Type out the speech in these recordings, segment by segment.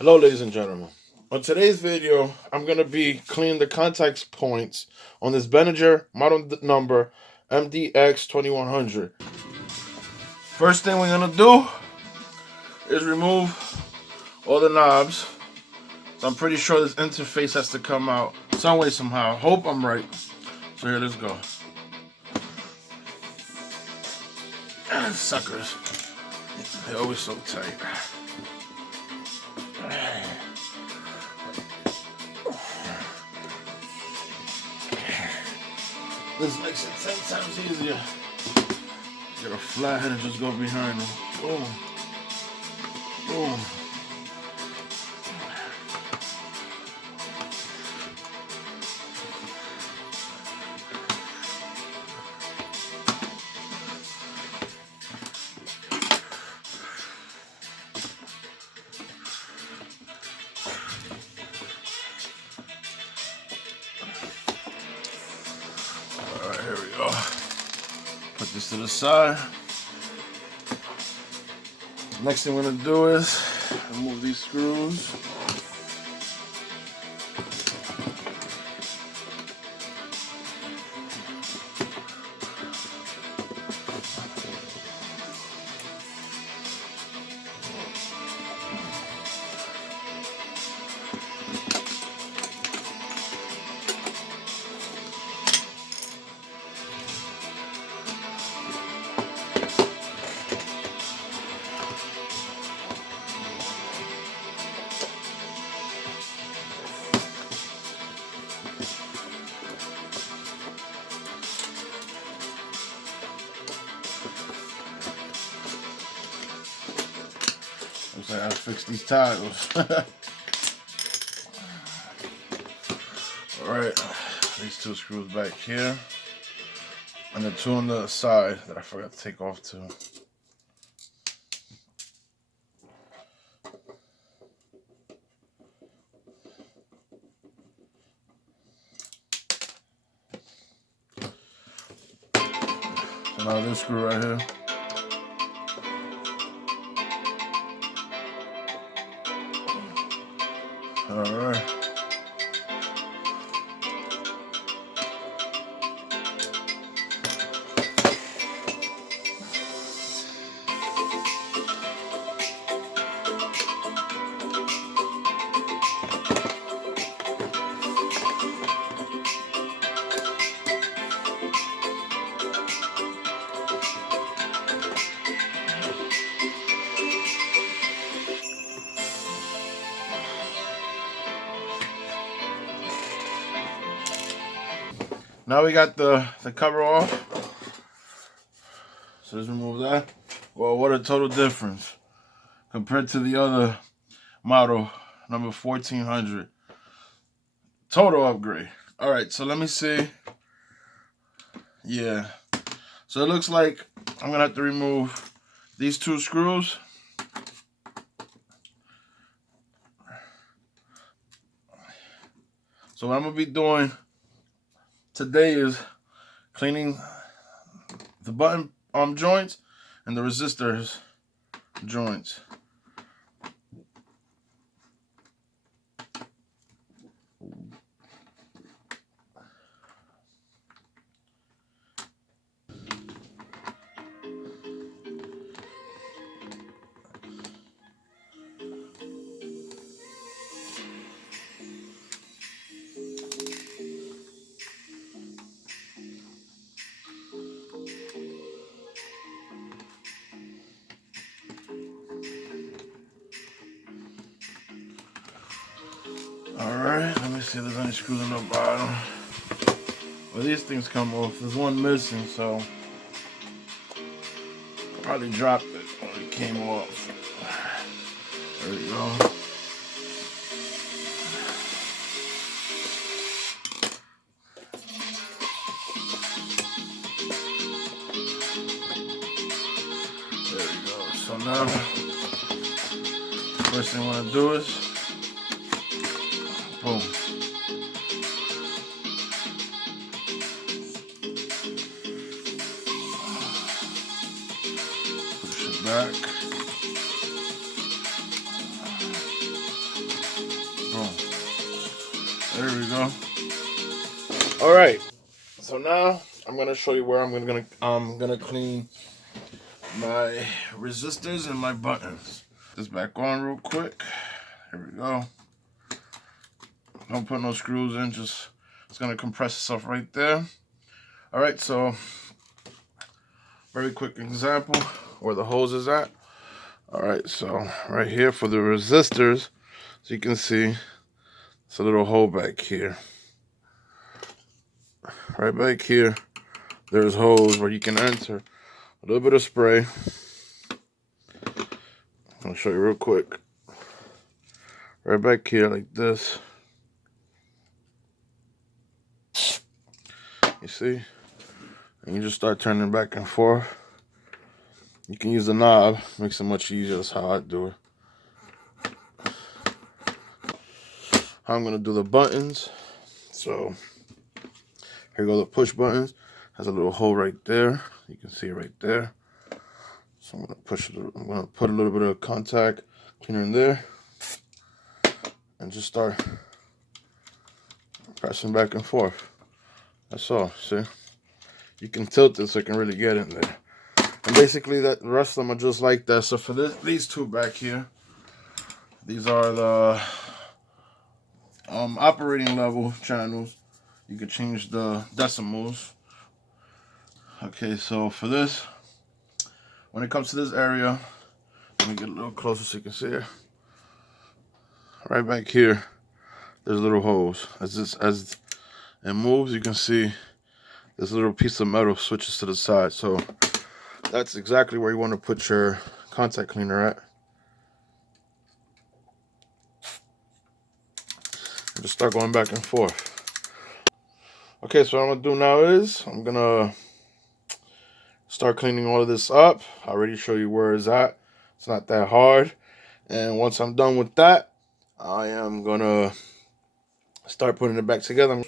Hello ladies and gentlemen. On today's video, I'm going to be cleaning the contact points on this Behringer model number MDX2100. First thing we're going to do is remove all the knobs. So I'm pretty sure this interface has to come out some way, somehow. Hope I'm right. So here, let's go. Suckers. They're always so tight. This makes it 10 times easier. Get a flathead and just go behind them. Boom. Boom. Alright, here we go. Put this to the side. Next thing we're going to do is remove these screws. I gotta fix these titles. Alright, these two screws back here. And the two on the side that I forgot to take off too. So now this screw right here. Alright. Now we got the cover off. So let's remove that. Well, what a total difference compared to the other model, number 1400. Total upgrade. All right, so let me see. Yeah. So it looks like I'm going to have to remove these two screws. So what I'm going to be doing today is cleaning the button joints and the resistors joints. Alright, let me see if there's any screws on the bottom. Well, these things come off. There's one missing, so probably dropped it when it came off. There we go. There we go. So now, first thing I want to do is boom. Push it back. There we go. All right. So now I'm gonna show you where I'm gonna clean my resistors and my buttons. This back on real quick. Here we go. Don't put no screws in, just it's gonna compress itself right there. All right, so very quick example where the hose is at. All right, so right here for the resistors, so you can see it's a little hole back here. Right back here, there's holes where you can enter a little bit of spray. I'll show you real quick. Right back here like this. You see? And you just start turning back and forth. You can use the knob, makes it much easier. That's how I do it. How I'm gonna do the buttons. So here go the push buttons. Has a little hole right there. You can see it right there. So I'm gonna put a little bit of contact cleaner in there and just start pressing back and forth. That's all. See? You can tilt it so it can really get in there. And basically the rest of them are just like that. So for these two back here, these are the operating level channels. You can change the decimals. Okay, so for this, when it comes to this area, let me get a little closer so you can see it. Right back here, there's little holes. As it moves, you can see this little piece of metal switches to the side. So that's exactly where you want to put your contact cleaner at. And just start going back and forth. Okay, so what I'm gonna do now is I'm gonna start cleaning all of this up. I already show you where it's at. It's not that hard. And once I'm done with that, I am gonna start putting it back together.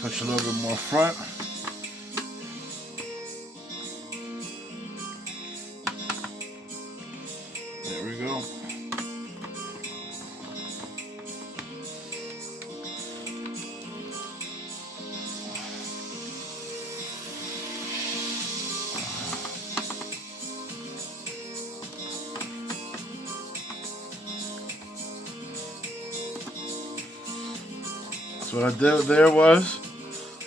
Push a little bit more front. There we go. So what I did there was,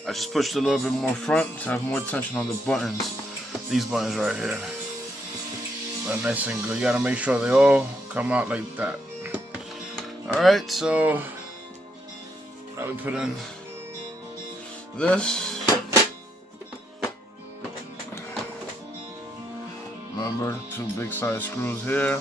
I just pushed a little bit more front to have more tension on the buttons. These buttons right here. They're nice and good. You gotta make sure they all come out like that. Alright, so now we put in this. Remember, 2 big size screws here.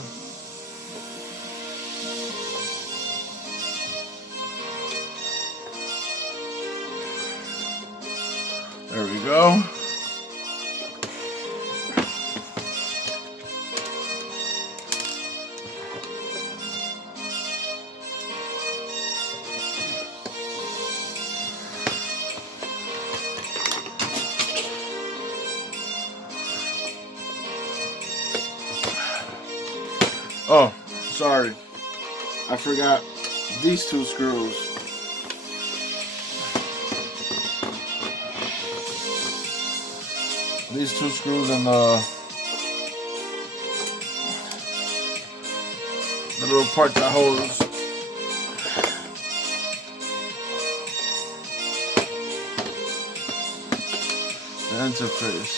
There we go. Oh, sorry. I forgot these 2 screws. These 2 screws and the little part that holds the interface.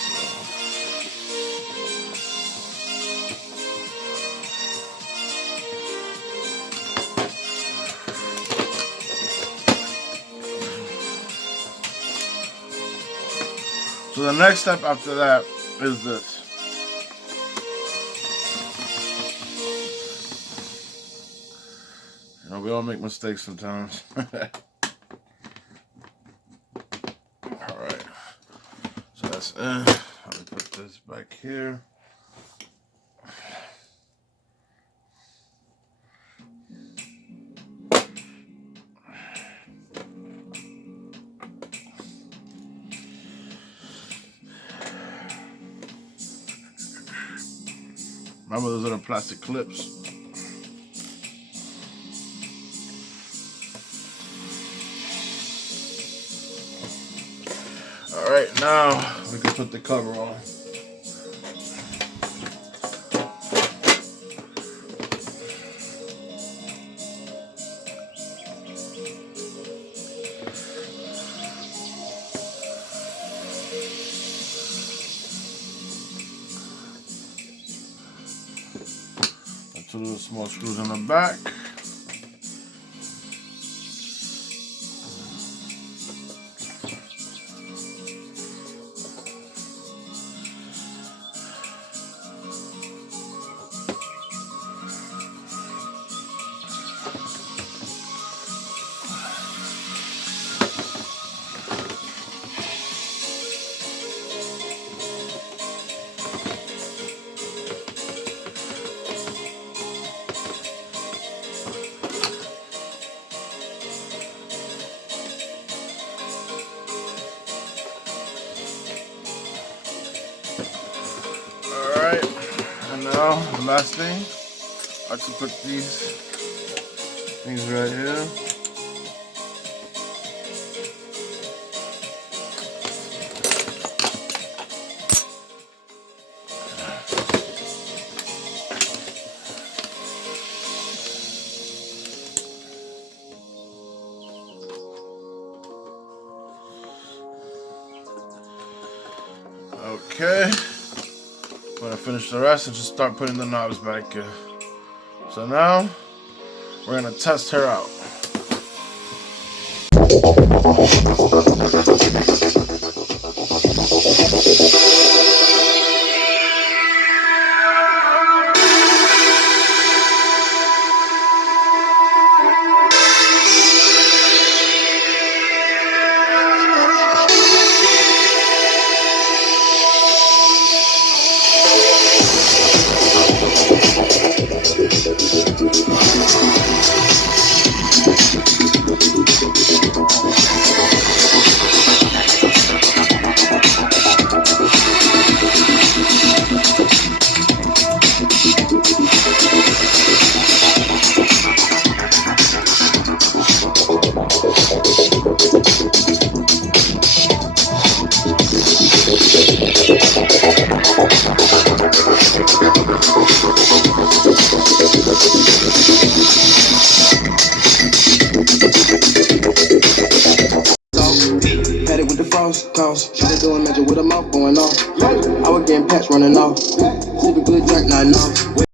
So the next step after that is this. You know, we all make mistakes sometimes. Alright. So that's in. Let me put this back here. Remember those little plastic clips? Alright, now we can put the cover on. Two little small screws in the back. Now, the last thing, I have to put these things right here. Okay. When I finish the rest, I just start putting the knobs back in. So now, we're gonna test her out. cause she doing magic with her mouth going off. I was getting patch running off. Sleep a good drink, not enough.